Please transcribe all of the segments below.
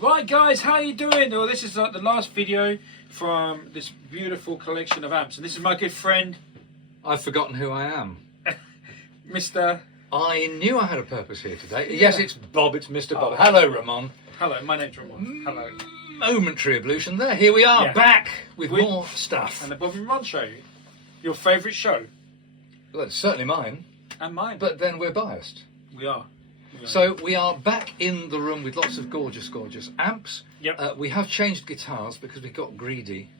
Right guys, how you doing? Well, this is the last video from this beautiful collection of amps, and this is my good friend I've forgotten who I am. Mr. I knew I had a purpose here today. Yeah. Yes, it's Bob, it's Mr. Bob. Hello, Ramon. Hello, my name's Ramon. Hello. Momentary ablution there. Here we are, Yeah. back with more stuff. And the Bob and Ramon show. Your favourite show. Well, it's certainly mine, And mine. but then we're biased. We are. So we are back in the room with lots of gorgeous, gorgeous amps. Yep. We have changed guitars because we got greedy.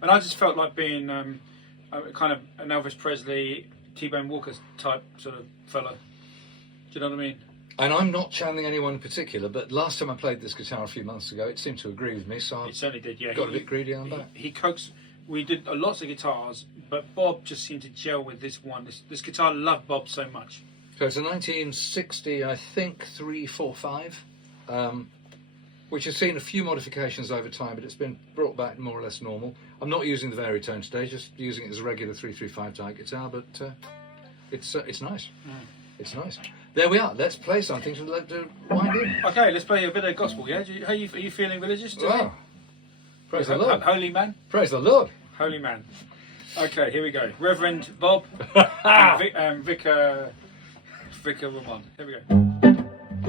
And I just felt like being kind of an Elvis Presley, T-Bone Walker type sort of fella. Do you know what I mean? And I'm not channeling anyone in particular, but last time I played this guitar a few months ago, it seemed to agree with me, so I It certainly did, yeah. got a bit greedy on that. He coaxed. We did lots of guitars, but Bob just seemed to gel with this one. This guitar loved Bob so much. So it's a 1960, I think, 345, which has seen a few modifications over time, but it's been brought back more or less normal. I'm not using the varitone today, just using it as a regular 335 type guitar, but it's nice. It's nice. There we are. Let's play something to wind in. Okay, let's play a bit of gospel. Yeah, are you feeling religious today? Wow. Praise the Lord. Holy man. Praise the Lord. Holy man. Okay, here we go. Reverend Bob and Vicar Ramon. Here we go.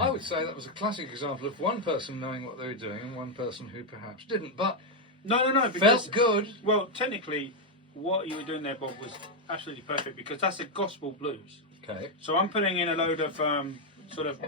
I would say that was a classic example of one person knowing what they were doing and one person who perhaps didn't, but No. Because, felt good. Well, technically, what you were doing there, Bob, was absolutely perfect because that's a gospel blues. Okay. So I'm putting in a load of sort of,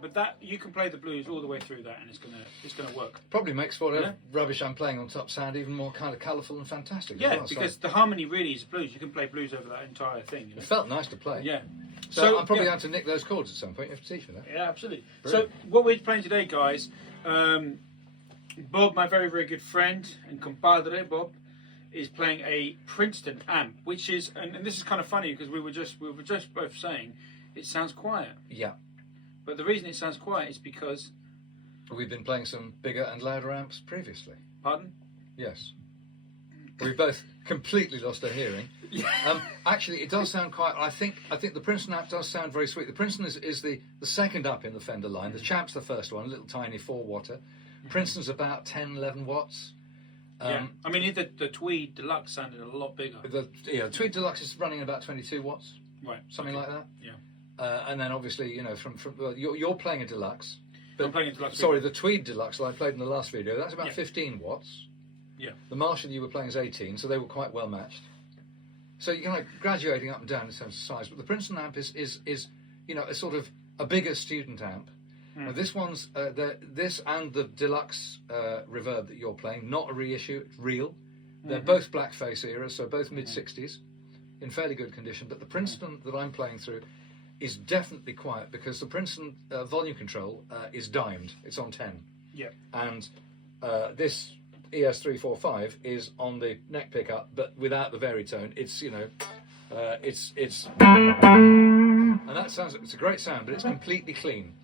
but that you can play the blues all the way through that, and it's gonna work. Probably makes whatever Yeah. rubbish I'm playing on top sound even more kind of colourful and fantastic. Yeah, as well. because So the harmony really is blues. You can play blues over that entire thing. You know? it felt nice to play. Yeah. So I'm probably yeah. going to nick those chords at some point. You have to teach me that. Yeah, absolutely. Brilliant. So what we're playing today, guys, Bob, my very, very good friend and compadre, Bob, is playing a Princeton amp, which is, and this is kind of funny because we were just both saying it sounds quiet, Yeah. but the reason it sounds quiet is because, We've been playing some bigger and louder amps previously. pardon? Yes. We both completely lost our hearing. Actually, it does sound quite. I think the Princeton amp does sound very sweet. The Princeton is the second up in the Fender line. The Champ's the first one, a little tiny 4-watter. Princeton's about 10, 11 watts. Yeah, I mean the Tweed Deluxe sounded a lot bigger. The Tweed Deluxe is running at about 22 watts, Right. something like that. Yeah. And then obviously, from you're playing a Deluxe. But, I'm playing a Deluxe. sorry, the Tweed Deluxe that I played in the last video, that's about Yeah. 15 watts. Yeah. The Marshall you were playing is 18, so they were quite well matched. So you're kind of graduating up and down in terms of size. But the Princeton amp is a sort of a bigger student amp. Now this one's this and the Deluxe reverb that you're playing, not a reissue, it's real. They're both Blackface eras, so both mid-60s, in fairly good condition. But the Princeton that I'm playing through is definitely quiet because the Princeton volume control is dimed. It's on 10. Yeah. And this ES345 is on the neck pickup, but without the veritone. It's it's and that sounds, it's a great sound, but it's completely clean.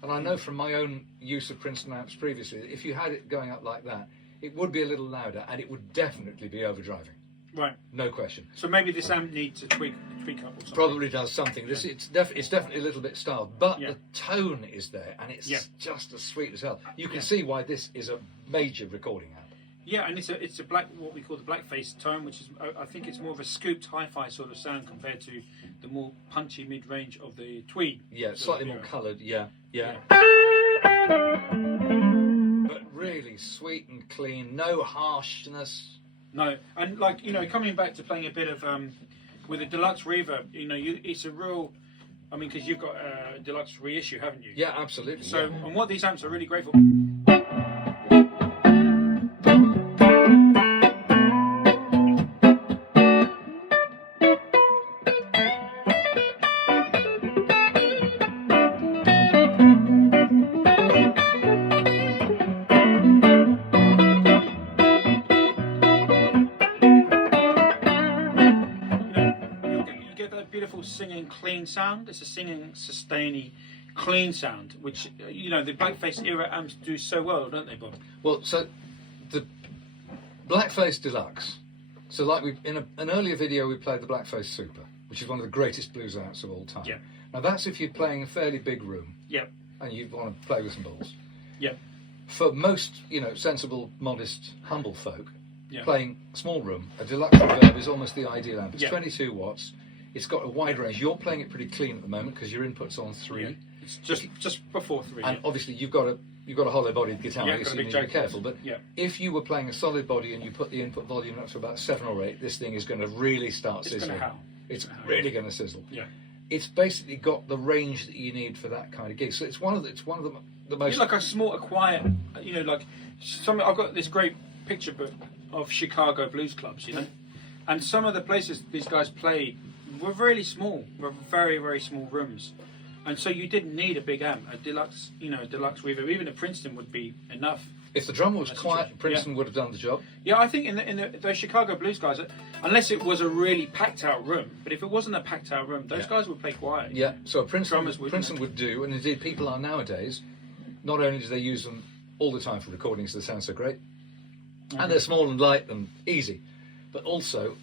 And I know from my own use of Princeton amps previously that if you had it going up like that, it would be a little louder and it would definitely be overdriving. Right. No question. So maybe this amp needs a tweak up or something. Probably does something. This it's definitely a little bit styled, but the tone is there and it's just as sweet as hell. You can see why this is a major recording amp. Yeah, and it's a black, what we call the Blackface tone, which is, I think it's more of a scooped hi-fi sort of sound compared to the more punchy mid-range of the Tweed. Yeah, slightly more coloured. Yeah. But really sweet and clean, no harshness. No, and like, you know, coming back to playing a bit of with a Deluxe reverb, you know, it's a real, I mean, because you've got a Deluxe reissue, haven't you? Yeah, absolutely. So, and what these amps are really great for. Singing clean sound. It's a singing, sustainy, clean sound, which, you know, the Blackface era amps do so well, don't they, Bob? Well, so the Blackface Deluxe. So, like in an earlier video, we played the Blackface Super, which is one of the greatest blues amps of all time. Yeah. Now that's if you're playing a fairly big room. Yeah. And you want to play with some balls. Yeah. For most, you know, sensible, modest, humble folk, yeah, playing small room, a Deluxe reverb is almost the ideal amp. It's 22 watts. It's got a wide range. You're playing it pretty clean at the moment because your input's on 3. Yeah. It's just before 3. And obviously you've got a hollow-bodied guitar, so you need to be careful. But if you were playing a solid body and you put the input volume up to about 7 or 8, this thing is going to really start sizzling. It's going to howl. It's really going to sizzle. Yeah. It's basically got the range that you need for that kind of gig. So it's one of the most. It's like a quiet, you know, like I've got this great picture book of Chicago blues clubs, you know, and some of the places these guys played were really small, were very, very small rooms, and so you didn't need a big amp. A Deluxe, you know, a Deluxe reverb, even a Princeton would be enough. If the drummer was quiet, Princeton would have done the job. Yeah, I think in those Chicago blues guys, unless it was a really packed out room, but if it wasn't a packed out room, those guys would play quiet. Yeah, so Princeton would do, and indeed people are nowadays. Not only do they use them all the time for recordings, they sound so great, and they're small and light and easy. But also,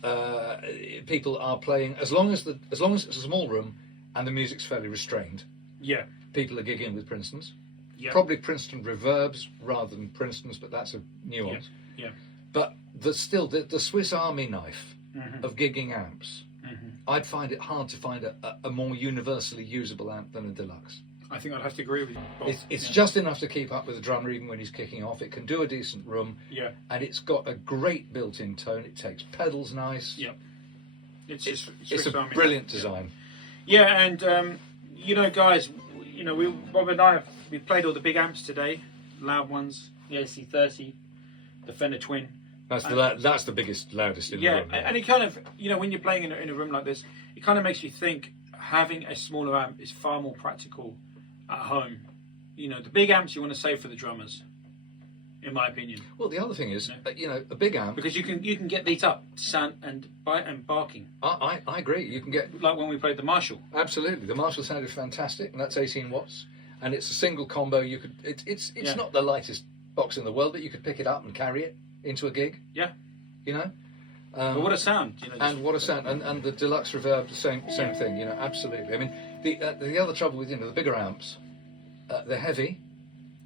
people are playing as long as it's a small room and the music's fairly restrained. Yeah, people are gigging with Princetons. Yeah. Probably Princeton reverbs rather than Princeton's, but that's a nuance. Yeah. But the Swiss Army knife of gigging amps. I'd find it hard to find a more universally usable amp than a Deluxe. I think I'd have to agree with you, Bob. It's just enough to keep up with the drummer even when he's kicking off. It can do a decent room. Yeah. And it's got a great built-in tone. It takes pedals nice. Yeah. It's a brilliant design. Yeah, and you know, guys, you know, Bob and I we played all the big amps today, loud ones, the AC30, the Fender Twin. That's the biggest, loudest in the room. Yeah, and it kind of, you know, when you're playing in a room like this, it kind of makes you think having a smaller amp is far more practical at home. You know, the big amps you want to save for the drummers, in my opinion. Well, the other thing is, you know, a big amp, because you can get these up sound and barking. I agree. You can get, like when we played the Marshall. Absolutely, the Marshall sounded fantastic, and that's 18 watts, and it's a single combo. You could it's not the lightest box in the world, but you could pick it up and carry it into a gig. Yeah, you know. But what a sound! You know, and what a sound! And the Deluxe reverb, the same thing. You know, absolutely. I mean, the other trouble with, you know, the bigger amps, they're heavy.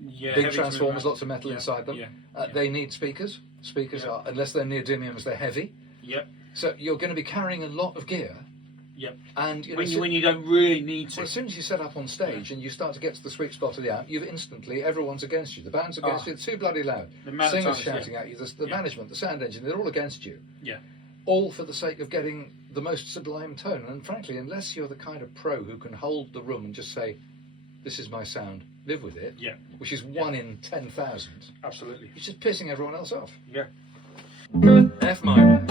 Yeah, big transformers, lots of metal inside them. They need speakers. Speakers are, unless they're neodymiums, they're heavy. Yep. So you're going to be carrying a lot of gear. Yep. And you know, when you don't really need to. Well, as soon as you set up on stage and you start to get to the sweet spot of the amp, everyone's against you. The band's against you. It's too bloody loud. The singers shouting at you. The management, the sound engineer, they're all against you. Yeah. All for the sake of getting the most sublime tone. And frankly, unless you're the kind of pro who can hold the room and just say, this is my sound, live with it. Yeah. Which is 1 in 10,000. Absolutely. It's just pissing everyone else off. Yeah. F minor.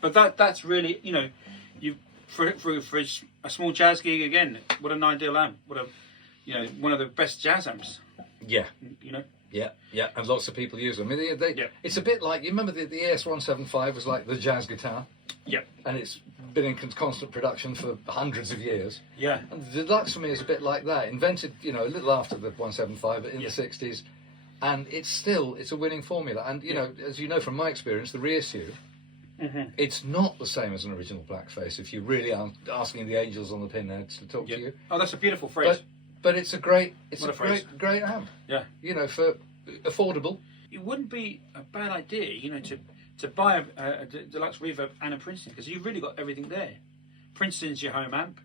But that's really, you know, you for a small jazz gig again. What an ideal amp. What a, you know, one of the best jazz amps. Yeah. You know. Yeah, yeah, and lots of people use them. I mean, it's a bit like, you remember the ES-175 was like the jazz guitar? Yeah. And it's been in constant production for hundreds of years. Yeah. And the Deluxe for me is a bit like that. Invented, you know, a little after the 175, but in Yeah. the 60s. And it's a winning formula. And, you know, as you know from my experience, the reissue, it's not the same as an original Blackface if you really are asking the angels on the pinheads to talk to you. Oh, that's a beautiful phrase. But it's a great, phrase. great amp. Yeah. You know, for affordable. It wouldn't be a bad idea, you know, to buy a Deluxe reverb and a Princeton, because you've really got everything there. Princeton's your home amp,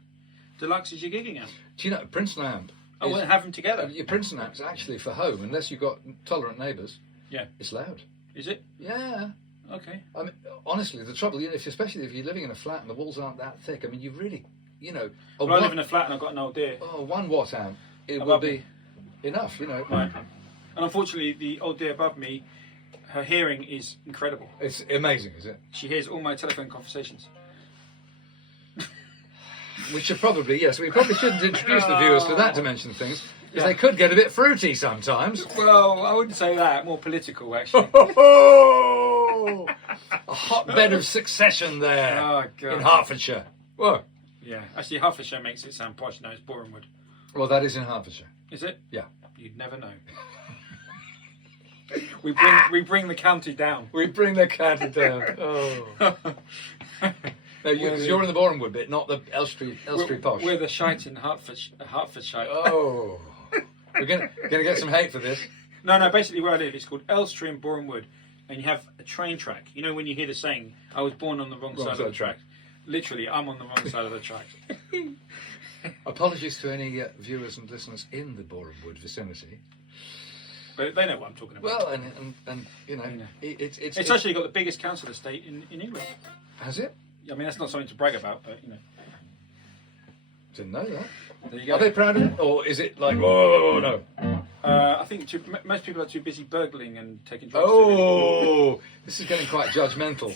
Deluxe is your gigging amp. Do you know, Princeton amp? I wouldn't have them together. Your Princeton amp's actually for home, unless you've got tolerant neighbours. Yeah. It's loud. Is it? Yeah. Okay. I mean, honestly, the trouble, you know, especially if you're living in a flat and the walls aren't that thick, I mean, you really, you know... Well, I live in a flat and I've got an old dear. Oh, 1 watt amp, it will be enough, you know. Right. And unfortunately, the old dear above me, her hearing is incredible. It's amazing, is it? She hears all my telephone conversations. We should probably, yes, we probably shouldn't introduce the viewers to that dimension of things, because they could get a bit fruity sometimes. Well, I wouldn't say that. More political, actually. A hotbed of succession there God. in Hertfordshire. Whoa. Yeah. Actually, Hertfordshire makes it sound posh. No, it's Borehamwood. Well, that is in Hertfordshire. Is it? Yeah. You'd never know. we bring the county down. We bring the county down. Oh. No, you're in the Borehamwood bit, not the Elstree posh. We're the shite in Hertfordshire. Oh. We're gonna get some hate for this. No, basically where I live, it's called Elstree and Borehamwood, and you have a train track. You know when you hear the saying, I was born on the wrong side of the track. Literally, I'm on the wrong side of the track. Apologies to any viewers and listeners in the Borehamwood vicinity. But they know what I'm talking about. Well, and you know, it's actually got the biggest council estate in England. Has it? I mean, that's not something to brag about, but you know. Didn't know that. There you go. Are they proud of it, or is it like, whoa, no? I think most people are too busy burgling and taking drugs. Oh, this is getting quite judgmental.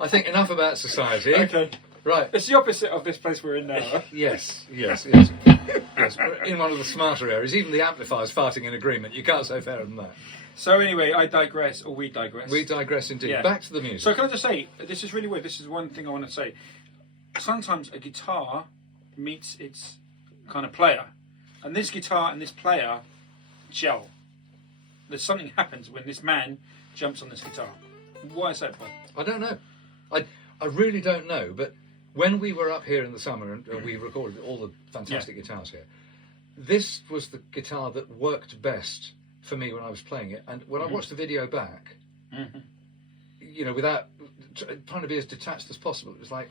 I think enough about society. Okay. Right. It's the opposite of this place we're in now. Yes. Yes. We're in one of the smarter areas. Even the amplifier's farting in agreement. You can't say fairer than that. So anyway, I digress, or we digress. We digress indeed. Yeah. Back to the music. So can I just say, this is really weird. This is one thing I want to say. Sometimes a guitar meets its kind of player, and this guitar and this player gel. There's something happens when this man jumps on this guitar. Why is that, Paul? I don't know. I really don't know. But when we were up here in the summer and we recorded all the fantastic guitars here, this was the guitar that worked best for me when I was playing it. And when I watched the video back, you know, without trying to be as detached as possible. It was like,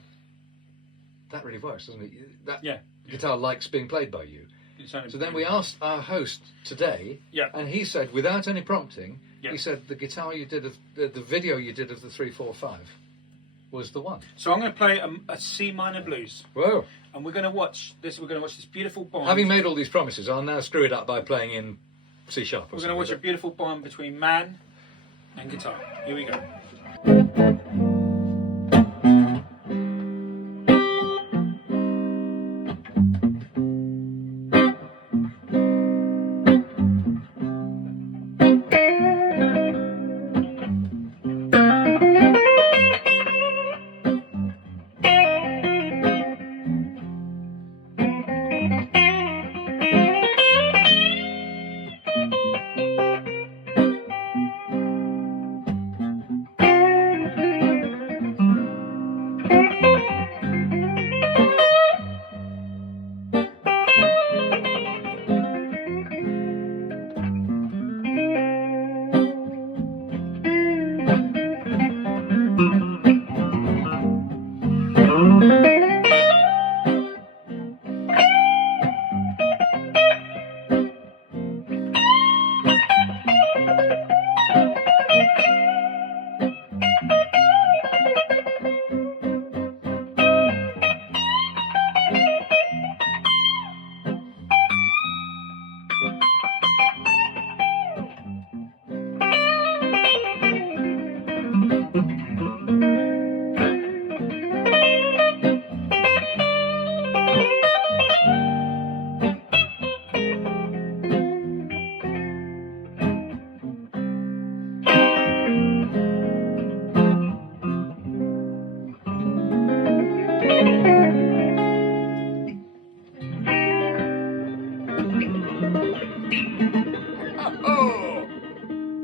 that really works, doesn't it? That Yeah. guitar likes being played by you. It's So then we asked our host today, Yeah. and he said, without any prompting, Yeah. he said the guitar you did of the video you did of the 345 was the one. So I'm going to play a C minor blues, Whoa! and we're going to watch this. We're going to watch this beautiful bond. Having made all these promises, I'll now screw it up by playing in C sharp. We're going to watch a beautiful bond between man and guitar. Here we go.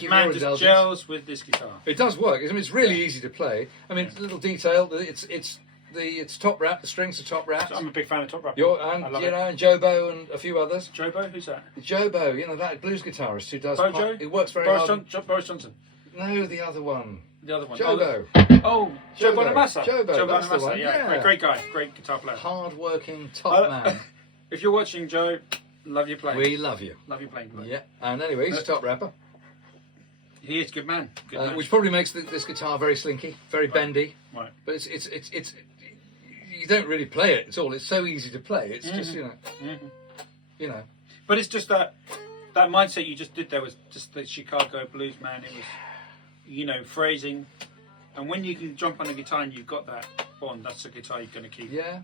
Man just gels with this guitar. It does work. I mean, it's really easy to play. I mean, it's a little detail. It's top wrap. The strings are top wrapped. I'm a big fan of top wrap. And Jobo and a few others. Jobo, who's that? Jobo, that blues guitarist who does. Bojo? It works very Boris hard. Boris Johnson. No, the other one. The other one. Jobo. Oh, Joe Jobo. Bonamassa. Jobo, that's the one, yeah. Great guy, great guitar player. Hard-working top man. If you're watching, Joe, love your playing. We love you. Love your playing. Yeah. And anyway, he's a top rapper. He is a good man. Good man. Which probably makes this guitar very slinky, very bendy. Right. But it's you don't really play it at all. It's so easy to play. It's just you know. But it's just that mindset you just did there was just the Chicago blues man. It was phrasing, and when you can jump on a guitar and you've got that bond, that's the guitar you're going to keep. Yeah,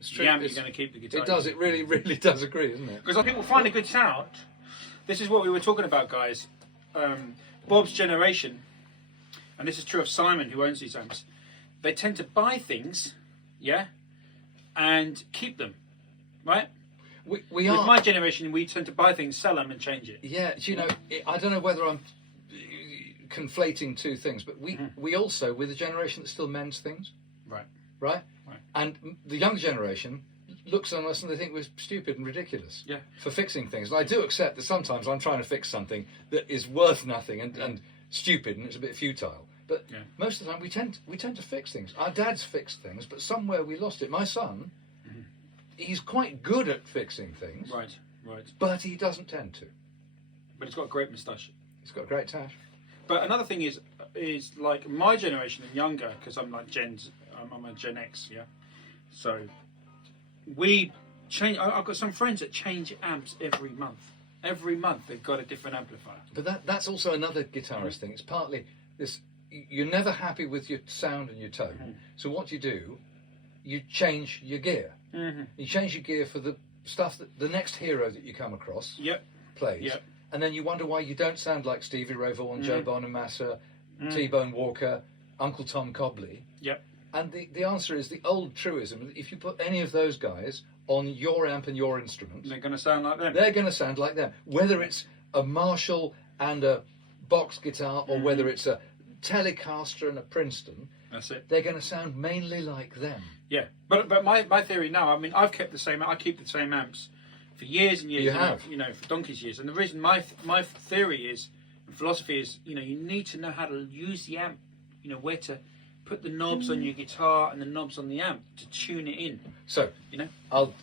it's true. The amp you're going to keep the guitar. It does. It really, really does agree, isn't it? Because when people find a good sound, this is what we were talking about, guys. Bob's generation, and this is true of Simon, who owns these amps, they tend to buy things, and keep them, right? With my generation, we tend to buy things, sell them, and change it. Yeah, I don't know whether I'm conflating two things, but we also, we're the generation that still mends things. Right? And the younger generation looks on us and they think we're stupid and ridiculous for fixing things. And I do accept that sometimes I'm trying to fix something that is worth nothing and stupid and it's a bit futile. But most of the time we tend to fix things. Our dads fixed things, but somewhere we lost it. My son, he's quite good at fixing things. Right. But he doesn't tend to. But he's got a great moustache. He's got a great tash. But another thing is like my generation and younger, because I'm like I'm a Gen X, So we change. I've got some friends that change amps every month. Every month they've got a different amplifier. But that's also another guitarist thing. It's partly this. You're never happy with your sound and your tone. So what do? You change your gear. You change your gear for the stuff that the next hero that you come across plays. And then you wonder why you don't sound like Stevie Ray Vaughan, Joe Bonamassa, T-Bone Walker, Uncle Tom Cobley. And the answer is the old truism. If you put any of those guys on your amp and your instruments, they're going to sound like them. They're going to sound like them. Whether it's a Marshall and a box guitar or whether it's a Telecaster and a Princeton, that's it. They're going to sound mainly like them. Yeah, but my theory now, I mean, I keep the same amps for years and years. You have, for donkey's years. And the reason my theory is, and philosophy is, you need to know how to use the amp, where to put the knobs on your guitar and the knobs on the amp to tune it in. So, You know?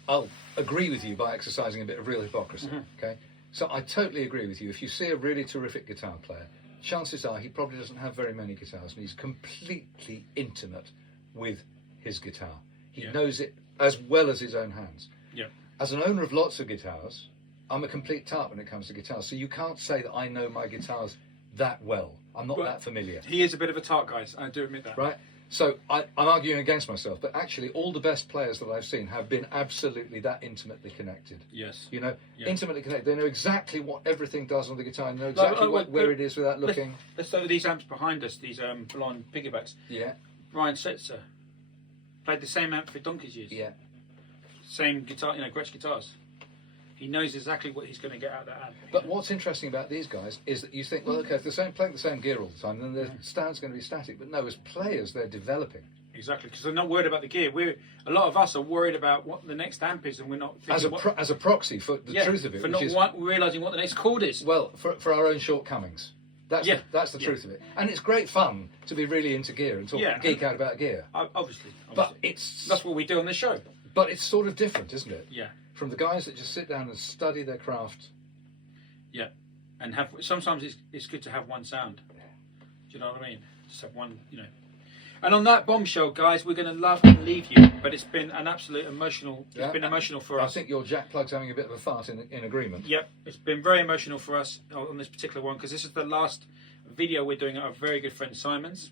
I'll agree with you by exercising a bit of real hypocrisy. Okay, so I totally agree with you. If you see a really terrific guitar player, chances are he probably doesn't have very many guitars, and he's completely intimate with his guitar. He knows it as well as his own hands. Yeah. As an owner of lots of guitars, I'm a complete tart when it comes to guitars. So you can't say that I know my guitars that well. I'm not that familiar. He is a bit of a tart, guys. I do admit that. Right? So I'm arguing against myself, but actually all the best players that I've seen have been absolutely that intimately connected. Yes. You know, intimately connected. They know exactly what everything does on the guitar. They know exactly where it is without looking. Let's start with these amps behind us, these blonde piggybacks. Yeah. Ryan Setzer played the same amp for donkey's years. Yeah. Same guitar, Gretsch guitars. He knows exactly what he's going to get out of that amp. But what's interesting about these guys is that you think, well, okay, if they're playing the same gear all the time, then the stand's going to be static. But no, as players, they're developing. Exactly, because they're not worried about the gear. A lot of us are worried about what the next amp is, and we're not thinking as a proxy for the truth of it, for not realising what the next chord is. Well, for our own shortcomings. That's the truth of it. And it's great fun to be really into gear and geek out about gear. Obviously. But that's what we do on this show. But it's sort of different, isn't it? Yeah. From the guys that just sit down and study their craft. Yeah. And sometimes it's good to have one sound. Do you know what I mean? Just have one, And on that bombshell, guys, we're going to love and leave you. But it's been an absolute emotional. It's been emotional for us. I think your jack plug's having a bit of a fart in agreement. Yep, it's been very emotional for us on this particular one because this is the last video we're doing at our very good friend Simon's.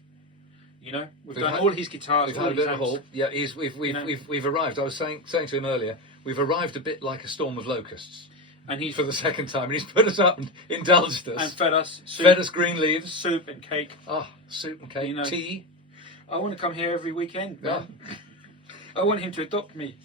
We've done all his guitars. We've had a bit of a haul. Yeah, we've arrived. I was saying to him earlier, we've arrived a bit like a storm of locusts. And he's for the second time, and he's put us up and indulged us. And fed us green leaves, soup and cake. Soup and cake, tea. I want to come here every weekend, man. Yeah. I want him to adopt me.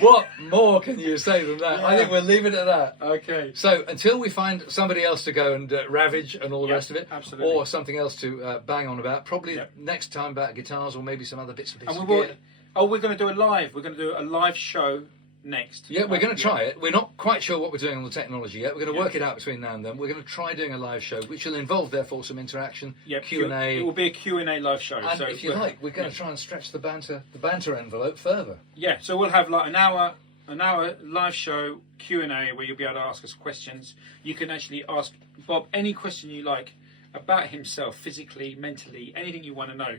What more can you say than that? Yeah. I think we'll leave it at that. Okay. So until we find somebody else to go and ravage and all the rest of it, absolutely. Or something else to bang on about, probably next time about guitars or maybe some other bits and pieces. And we're going to do a live. We're going to do a live show next. Yeah, we're going to try it. We're not quite sure what we're doing on the technology yet. We're going to work it out between now and then. We're going to try doing a live show, which will involve, therefore, some interaction, Q&A. It will be a Q&A live show. And so if you like, we're going to try and stretch the banter envelope further. Yeah, so we'll have like an hour live show Q&A where you'll be able to ask us questions. You can actually ask Bob any question you like about himself, physically, mentally, anything you want to know.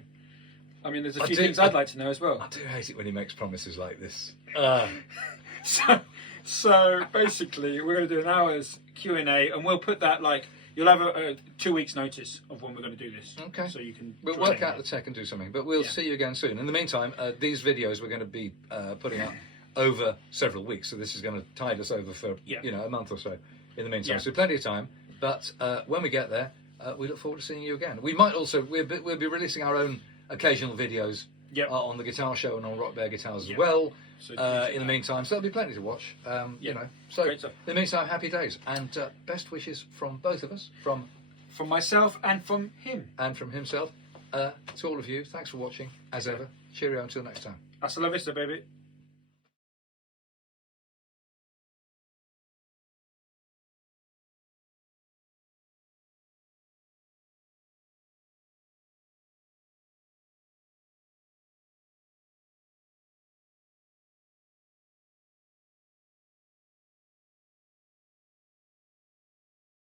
I mean, there's a few things I'd like to know as well. I do hate it when he makes promises like this. So basically, we're going to do an hour's Q&A, and we'll put that you'll have a 2 weeks notice of when we're going to do this. Okay. So you can. We'll work out the tech and do something, but we'll see you again soon. In the meantime, these videos we're going to be putting out over several weeks, so this is going to tide us over for a month or so. In the meantime, so plenty of time. But when we get there, we look forward to seeing you again. We might also we'll be releasing our own occasional videos on the Guitar Show and on Rock Bear Guitars as well. So in the meantime, so there'll be plenty to watch. So in the meantime, happy days and best wishes from both of us, from myself and from him, and from himself, to all of you. Thanks for watching, as ever. Cheerio until next time. Hasta la vista, baby.